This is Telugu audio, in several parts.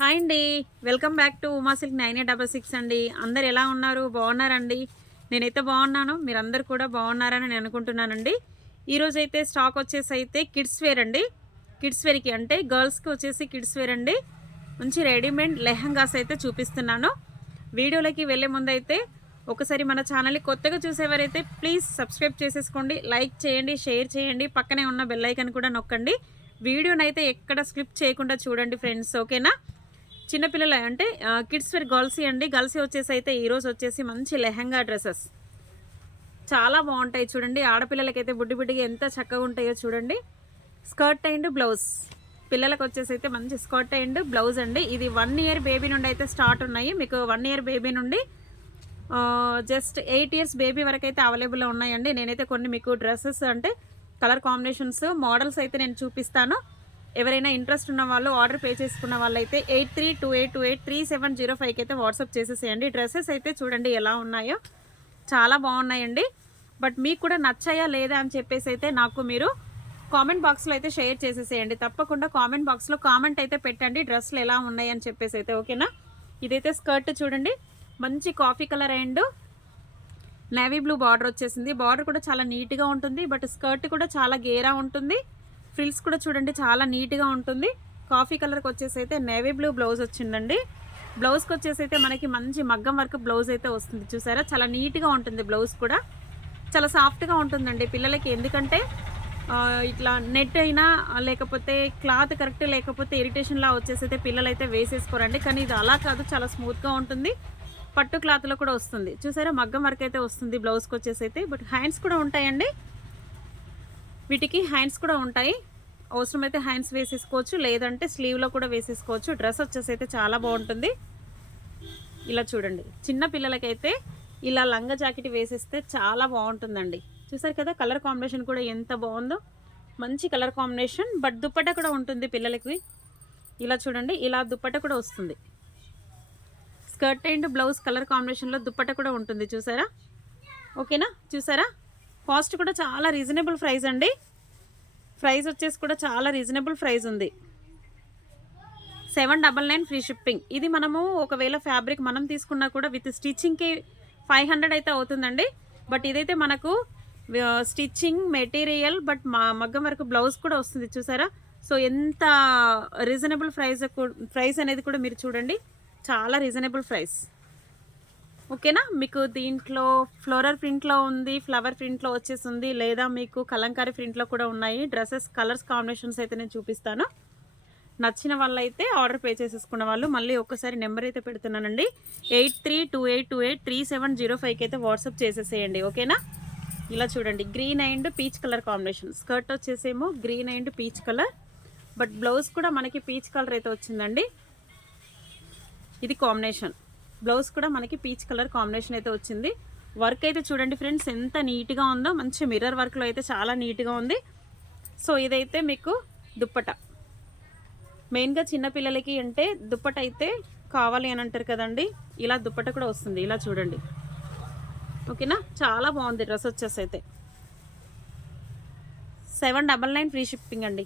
హాయ్ అండి. Welcome back to Uma silk 9866 అండి. అందరు ఎలా ఉన్నారు? బాగున్నారండి? నేనైతే బాగున్నాను. మీరందరూ కూడా బాగున్నారని నేను అనుకుంటున్నానండి. ఈరోజైతే స్టాక్ వచ్చేసి అయితే కిడ్స్ వేర్ అండి. కిడ్స్ వేర్కి అంటే గర్ల్స్కి వచ్చేసి కిడ్స్ వేర్ అండి. మంచి రెడీమేడ్ లెహంగాస్ అయితే చూపిస్తున్నాను. వీడియోలోకి వెళ్ళే ముందు అయితే ఒకసారి మన ఛానల్ని కొత్తగా చూసేవారైతే ప్లీజ్ సబ్స్క్రైబ్ చేసేసుకోండి, లైక్ చేయండి, షేర్ చేయండి, పక్కనే ఉన్న బెల్ ఐకాన్ కూడా నొక్కండి. వీడియోనైతే ఎక్కడ స్కిప్ చేయకుండా చూడండి ఫ్రెండ్స్, ఓకేనా? చిన్నపిల్లల అంటే కిడ్స్ వేర్ గర్ల్సీ అండి. గర్ల్సీ వచ్చేసి అయితే ఈరోజు వచ్చేసి మంచి లెహంగా డ్రెస్సెస్ చాలా బాగుంటాయి చూడండి. ఆడపిల్లలకైతే బుడ్డి బుడ్డిగా ఎంత చక్కగా ఉంటాయో చూడండి. స్కర్ట్ అండ్ బ్లౌజ్ పిల్లలకు వచ్చేసి అయితే మంచి స్కర్ట్ అండ్ బ్లౌజ్ అండి. ఇది 1 ఇయర్ బేబీ నుండి అయితే స్టార్ట్ ఉన్నాయి. మీకు 1 ఇయర్ బేబీ నుండి జస్ట్ 8 ఇయర్స్ బేబీ వరకు అయితే అవైలబుల్లో ఉన్నాయండి. నేనైతే కొన్ని మీకు డ్రెస్సెస్ అంటే కలర్ కాంబినేషన్స్ మోడల్స్ అయితే నేను చూపిస్తాను. ఎవరైనా ఇంట్రెస్ట్ ఉన్న వాళ్ళు ఆర్డర్ పే చేసుకున్న వాళ్ళైతే 8328283705కి అయితే వాట్సాప్ చేసేసేయండి. డ్రెస్సెస్ అయితే చూడండి ఎలా ఉన్నాయో, చాలా బాగున్నాయండి. బట్ మీకు కూడా నచ్చాయా లేదా అని చెప్పేసి అయితే నాకు మీరు కామెంట్ బాక్స్లో అయితే షేర్ చేసేసేయండి. తప్పకుండా కామెంట్ బాక్స్లో కామెంట్ అయితే పెట్టండి డ్రెస్సులు ఎలా ఉన్నాయి అని చెప్పేసి అయితే, ఓకేనా? ఇదైతే స్కర్ట్ చూడండి, మంచి coffee colour and navy blue border వచ్చేసింది. బార్డర్ కూడా చాలా నీట్గా ఉంటుంది. బట్ స్కర్ట్ కూడా చాలా గేరా ఉంటుంది. ఫ్రిల్స్ కూడా చూడండి చాలా నీట్గా ఉంటుంది. కాఫీ కలర్కి వచ్చేసి అయితే నేవీ బ్లూ బ్లౌజ్ వచ్చిందండి. బ్లౌజ్కి వచ్చేసి అయితే మనకి మంచి మగ్గం వర్క్ బ్లౌజ్ అయితే వస్తుంది. చూసారా, చాలా నీట్గా ఉంటుంది. బ్లౌజ్ కూడా చాలా సాఫ్ట్గా ఉంటుందండి పిల్లలకి. ఎందుకంటే ఇట్లా నెట్ అయినా లేకపోతే క్లాత్ కరెక్ట్ లేకపోతే ఇరిటేషన్లా వచ్చేసి అయితే పిల్లలు అయితే వేసేసుకోరండి. కానీ ఇది అలా కాదు, చాలా స్మూత్గా ఉంటుంది. పట్టు క్లాత్లో కూడా వస్తుంది. చూసారా, మగ్గం వర్క్ అయితే వస్తుంది బ్లౌజ్కి వచ్చేసి అయితే. బట్ హ్యాండ్స్ కూడా ఉంటాయండి, వీటికి హ్యాండ్స్ కూడా ఉంటాయి. అవసరమైతే హ్యాండ్స్ వేసేసుకోవచ్చు, లేదంటే స్లీవ్లో కూడా వేసేసుకోవచ్చు. డ్రెస్ వచ్చేసి అయితే చాలా బాగుంటుంది. ఇలా చూడండి, చిన్న పిల్లలకైతే ఇలా లంగా జాకెట్ వేసేస్తే చాలా బాగుంటుందండి. చూసారు కదా, కలర్ కాంబినేషన్ కూడా ఎంత బాగుందో, మంచి కలర్ కాంబినేషన్. బట్ దుప్పట్టా కూడా ఉంటుంది పిల్లలకి. ఇలా చూడండి, ఇలా దుప్పట్టా కూడా వస్తుంది. స్కర్ట్ అండ్ బ్లౌజ్ కలర్ కాంబినేషన్లో దుప్పట్టా కూడా ఉంటుంది. చూసారా, ఓకేనా? చూసారా, కాస్ట్ కూడా చాలా రీజనబుల్ ప్రైస్ అండి. ప్రైస్ వచ్చేసి కూడా చాలా రీజనబుల్ ప్రైస్ ఉంది. 799 ఫ్రీ షిప్పింగ్. ఇది మనము ఒకవేళ ఫ్యాబ్రిక్ మనం తీసుకున్నా కూడా విత్ స్టిచ్చింగ్కి 500 అయితే అవుతుందండి. బట్ ఇదైతే మనకు స్టిచ్చింగ్ మెటీరియల్ బట్ మగ్గం వరకు బ్లౌజ్ కూడా వస్తుంది. చూసారా, సో ఎంత రీజనబుల్ ప్రైస్ అనేది కూడా మీరు చూడండి, చాలా రీజనబుల్ ప్రైస్, ఓకేనా? మీకు దీంట్లో ఫ్లోరల్ ప్రింట్లో ఉంది, ఫ్లవర్ ప్రింట్లో వచ్చేసింది, లేదా మీకు కలంకారీ ప్రింట్లో కూడా ఉన్నాయి. డ్రెస్సెస్ కలర్స్ కాంబినేషన్స్ అయితే నేను చూపిస్తాను. నచ్చిన వాళ్ళైతే ఆర్డర్ పే చేసేసుకున్న వాళ్ళు మళ్ళీ ఒక్కసారి నెంబర్ అయితే పెడుతున్నానండి. 8328283705కి అయితే వాట్సాప్ చేసేసేయండి, ఓకేనా? ఇలా చూడండి, green and peach colour combination. Skirt వచ్చేసేమో green and peach colour, but blouse కూడా మనకి పీచ్ కలర్ అయితే వచ్చిందండి. ఇది కాంబినేషన్. బ్లౌజ్ కూడా మనకి పీచ్ కలర్ కాంబినేషన్ అయితే వచ్చింది. వర్క్ అయితే చూడండి ఫ్రెండ్స్ ఎంత నీట్గా ఉందో, మంచి మిర్రర్ వర్క్లో అయితే చాలా నీట్గా ఉంది. సో ఇదైతే మీకు దుప్పట. మెయిన్గా చిన్నపిల్లలకి అంటే దుప్పట అయితే కావాలి అని అంటారు కదండి, ఇలా దుప్పట కూడా వస్తుంది. ఇలా చూడండి, ఓకేనా? చాలా బాగుంది డ్రెస్ వచ్చేసి అయితే. 799 ఫ్రీ షిప్పింగ్ అండి.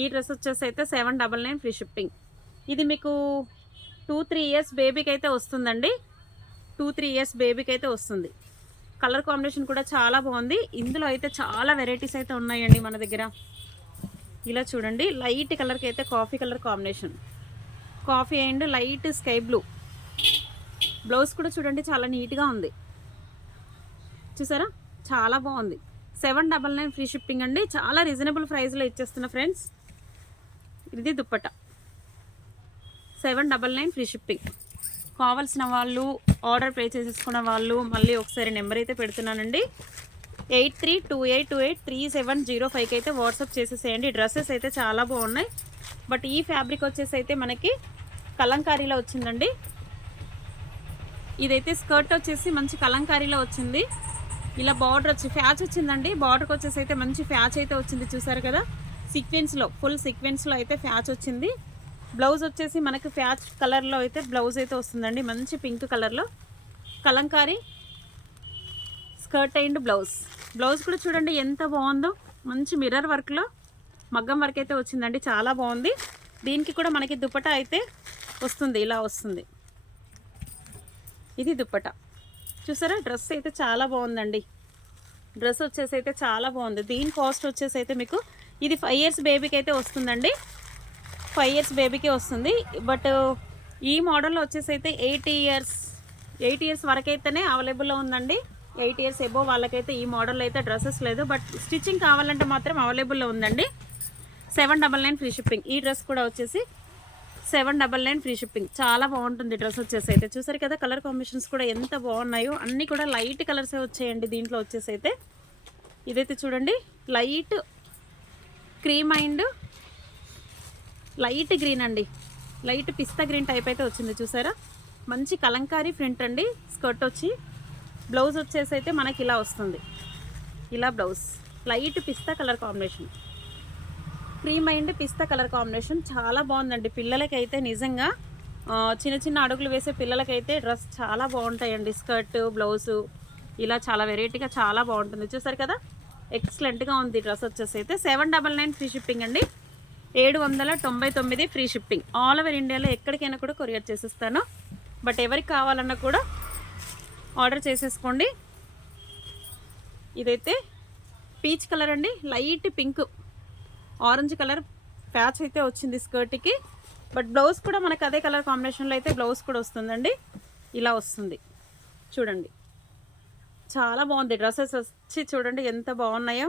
ఈ డ్రెస్ వచ్చేసి అయితే 799 ఫ్రీ షిప్పింగ్. ఇది మీకు 2-3 ఇయర్స్ బేబీకి అయితే వస్తుందండి. 2-3 ఇయర్స్ బేబీకి అయితే వస్తుంది. కలర్ కాంబినేషన్ కూడా చాలా బాగుంది. ఇందులో అయితే చాలా వెరైటీస్ అయితే ఉన్నాయండి మన దగ్గర. ఇలా చూడండి, లైట్ కలర్కి అయితే coffee colour combination, coffee and light sky blue. Blouse కూడా చూడండి చాలా నీట్గా ఉంది. చూసారా, చాలా బాగుంది. 799 ఫ్రీ షిప్పింగ్ అండి. చాలా రీజనబుల్ ప్రైస్లో ఇచ్చేస్తున్నా ఫ్రెండ్స్. ఇది దుప్పట. 799 free shipping. కావాల్సిన వాళ్ళు ఆర్డర్ పే చేసేసుకున్న వాళ్ళు మళ్ళీ ఒకసారి నెంబర్ అయితే పెడుతున్నానండి. 8328283705కి అయితే వాట్సాప్ చేసేసేయండి. డ్రెస్సెస్ అయితే చాలా బాగున్నాయి. బట్ ఈ ఫ్యాబ్రిక్ వచ్చేసి అయితే మనకి కలంకారీలో వచ్చిందండి. ఇదైతే స్కర్ట్ వచ్చేసి మంచి కలంకారీలో వచ్చింది. ఇలా బార్డర్ వచ్చి ఫ్యాచ్ వచ్చిందండి. బార్డర్కి వచ్చేసి అయితే మంచి ఫ్యాచ్ అయితే వచ్చింది. చూసారు కదా, సీక్వెన్స్లో ఫుల్ సీక్వెన్స్లో అయితే ఫ్యాచ్ వచ్చింది. బ్లౌజ్ వచ్చేసి మనకి ఫ్యాచ్ కలర్లో అయితే బ్లౌజ్ అయితే వస్తుందండి, మంచి పింక్ కలర్లో. Kalamkari skirt and blouse. Blouse కూడా చూడండి ఎంత బాగుందో, మంచి మిర్రర్ వర్క్లో మగ్గం వర్క్ అయితే వచ్చిందండి, చాలా బాగుంది. దీనికి కూడా మనకి దుపట్టా అయితే వస్తుంది, ఇలా వస్తుంది. ఇది దుపట్టా. చూసారా డ్రెస్ అయితే చాలా బాగుందండి. డ్రెస్ వచ్చేసి అయితే చాలా బాగుంది. దీని కాస్ట్ వచ్చేసి అయితే మీకు ఇది 5 ఇయర్స్ బేబీకి అయితే వస్తుందండి. 5 ఇయర్స్ బేబీకి వస్తుంది. బట్ ఈ మోడల్లో వచ్చేసి అయితే 8 ఇయర్స్ వరకు అయితేనే అవైలబుల్లో ఉందండి. 8 ఇయర్స్ ఎబో వాళ్ళకైతే ఈ మోడల్ అయితే డ్రెస్సెస్ లేదు. బట్ స్టిచ్చింగ్ కావాలంటే మాత్రం అవైలబుల్లో ఉందండి. 799 ఫ్రీ షిప్పింగ్. ఈ డ్రెస్ కూడా వచ్చేసి 799 ఫ్రీ షిప్పింగ్. చాలా బాగుంటుంది డ్రెస్ వచ్చేసి అయితే. చూసారు కదా కలర్ కాంబినేషన్స్ కూడా ఎంత బాగున్నాయో. అన్నీ కూడా లైట్ కలర్సే వచ్చాయండి దీంట్లో వచ్చేసి అయితే. ఇదైతే చూడండి light cream and light green అండి. లైట్ పిస్తా గ్రీన్ టైప్ అయితే వచ్చింది. చూసారా మంచి కలంకారీ ప్రింట్ అండి. స్కర్ట్ వచ్చి బ్లౌజ్ వచ్చేసి అయితే మనకి ఇలా వస్తుంది. ఇలా blouse light pista colour combination, cream and pista colour combination చాలా బాగుందండి. పిల్లలకైతే నిజంగా చిన్న చిన్న అడుగులు వేసే పిల్లలకైతే డ్రెస్ చాలా బాగుంటాయండి. స్కర్ట్ బ్లౌజు ఇలా చాలా వెరైటీగా చాలా బాగుంటుంది. చూసారు కదా ఎక్సలెంట్గా ఉంది డ్రెస్ వచ్చేసి అయితే. 799 ఫ్రీ షిప్పింగ్ అండి. 799 ఫ్రీ షిప్పింగ్. ఆల్ ఓవర్ ఇండియాలో ఎక్కడికైనా కూడా కొరియర్ చేసేస్తాను. బట్ ఎవరికి కావాలన్నా కూడా ఆర్డర్ చేసేసుకోండి. ఇదైతే పీచ్ కలర్ అండి. Light pink orange colour patch అయితే వచ్చింది స్కర్ట్కి. బట్ బ్లౌజ్ కూడా మనకు అదే కలర్ కాంబినేషన్లో అయితే బ్లౌజ్ కూడా వస్తుందండి. ఇలా వస్తుంది చూడండి. చాలా బాగుంది డ్రెస్సెస్ వచ్చి చూడండి ఎంత బాగున్నాయో.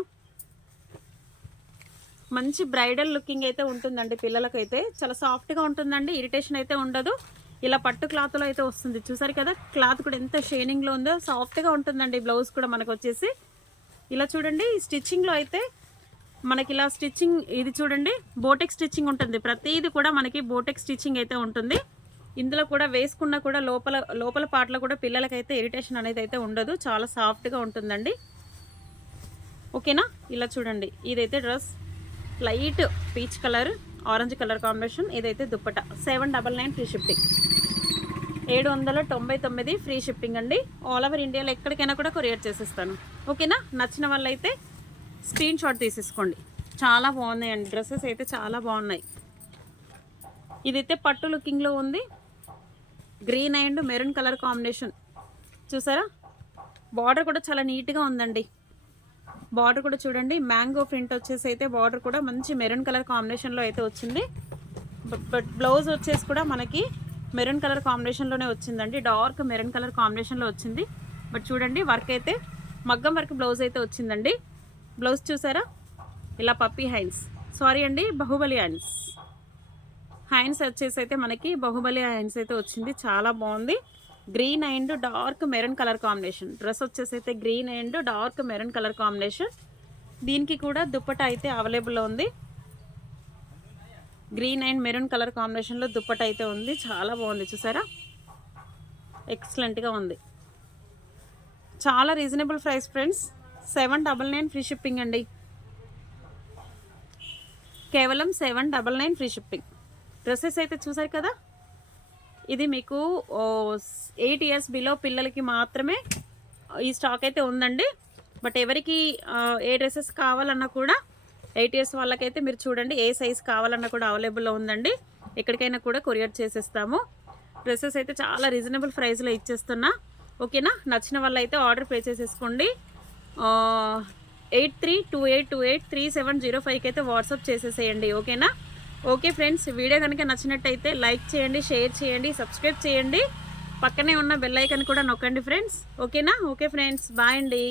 మంచి బ్రైడల్ లుకింగ్ అయితే ఉంటుందండి. పిల్లలకైతే చాలా సాఫ్ట్గా ఉంటుందండి. ఇరిటేషన్ అయితే ఉండదు. ఇలా పట్టు క్లాత్లో అయితే వస్తుంది. చూసారు కదా క్లాత్ కూడా ఎంత షైనింగ్లో ఉందో. సాఫ్ట్గా ఉంటుందండి. బ్లౌజ్ కూడా మనకు వచ్చేసి ఇలా చూడండి. స్టిచ్చింగ్లో అయితే మనకి ఇలా స్టిచ్చింగ్ ఇది చూడండి బోటెక్ స్టిచ్చింగ్ ఉంటుంది. ప్రతిదీ కూడా మనకి బోటెక్ స్టిచ్చింగ్ అయితే ఉంటుంది. ఇందులో కూడా వేసుకున్నా కూడా లోపల పార్ట్లో కూడా పిల్లలకైతే ఇరిటేషన్ అనేది అయితే ఉండదు. చాలా సాఫ్ట్గా ఉంటుందండి. ఓకేనా ఇలా చూడండి. ఇదైతే dress light peach colour orange colour combination. ఇదైతే dupatta. 799 free shipping. 799 free shipping అండి. ఆల్ ఓవర్ ఇండియాలో ఎక్కడికైనా కూడా కొరియర్ చేసేస్తాను. ఓకేనా నచ్చిన వాళ్ళైతే స్క్రీన్ షాట్ తీసేసుకోండి. చాలా బాగున్నాయండి డ్రెస్సెస్ అయితే చాలా బాగున్నాయి. ఇదైతే పట్టు లుకింగ్లో ఉంది. Green and maroon colour combination. చూసారా బార్డర్ కూడా చాలా నీట్గా ఉందండి. బార్డర్ కూడా చూడండి మ్యాంగో ప్రింట్ వచ్చేసి అయితే బార్డర్ కూడా మంచి మెరూన్ కలర్ కాంబినేషన్లో అయితే వచ్చింది. బట్ బ్లౌజ్ వచ్చేసి కూడా మనకి మెరూన్ కలర్ కాంబినేషన్లోనే వచ్చిందండి. డార్క్ మెరూన్ కలర్ కాంబినేషన్లో వచ్చింది. బట్ చూడండి వర్క్ అయితే మగ్గం వర్క్ బ్లౌజ్ అయితే వచ్చిందండి. బ్లౌజ్ చూసారా ఇలా పప్పీ హ్యాండ్స్ సారీ అండి బాహుబలి హ్యాండ్స్ వచ్చేసి అయితే మనకి బాహుబలి హ్యాండ్స్ అయితే వచ్చింది. చాలా బాగుంది. Green and dark maroon colour combination. Dress వచ్చేసి అయితే green and dark maroon colour combination. దీనికి కూడా దుప్పట అయితే అవైలబుల్లో ఉంది. గ్రీన్ అండ్ మెరూన్ కలర్ కాంబినేషన్లో దుప్పట అయితే ఉంది. చాలా బాగుంది చూసారా ఎక్సలెంట్గా ఉంది. చాలా reasonable price friends. 799 free shipping అండి. కేవలం 799 ఫ్రీ షిప్పింగ్. డ్రెస్సెస్ అయితే చూసారు కదా. ఇది మీకు 8 ఇయర్స్ బిలో పిల్లలకి మాత్రమే ఈ స్టాక్ అయితే ఉందండి. బట్ ఎవరికి ఏ డ్రెస్సెస్ కావాలన్నా కూడా 8 ఇయర్స్ వాళ్ళకైతే మీరు చూడండి ఏ సైజ్ కావాలన్నా కూడా అవైలబుల్లో ఉందండి. ఎక్కడికైనా కూడా కొరియర్ చేసేస్తాము. డ్రెస్సెస్ అయితే చాలా రీజనబుల్ ప్రైస్లో ఇచ్చేస్తున్నా. ఓకేనా నచ్చిన వాళ్ళు అయితే ఆర్డర్ పే చేసేసుకోండి. 8328283705కి అయితే వాట్సాప్ చేసేసేయండి. ఓకేనా ఓకే ఫ్రెండ్స్ వీడియో కనుక నచ్చినట్టయితే లైక్ చేయండి, షేర్ చేయండి, సబ్స్క్రైబ్ చేయండి. పక్కనే ఉన్న బెల్ ఐకాన్ కూడా నొక్కండి ఫ్రెండ్స్. ఓకేనా ఓకే ఫ్రెండ్స్ బాయ్ అండి.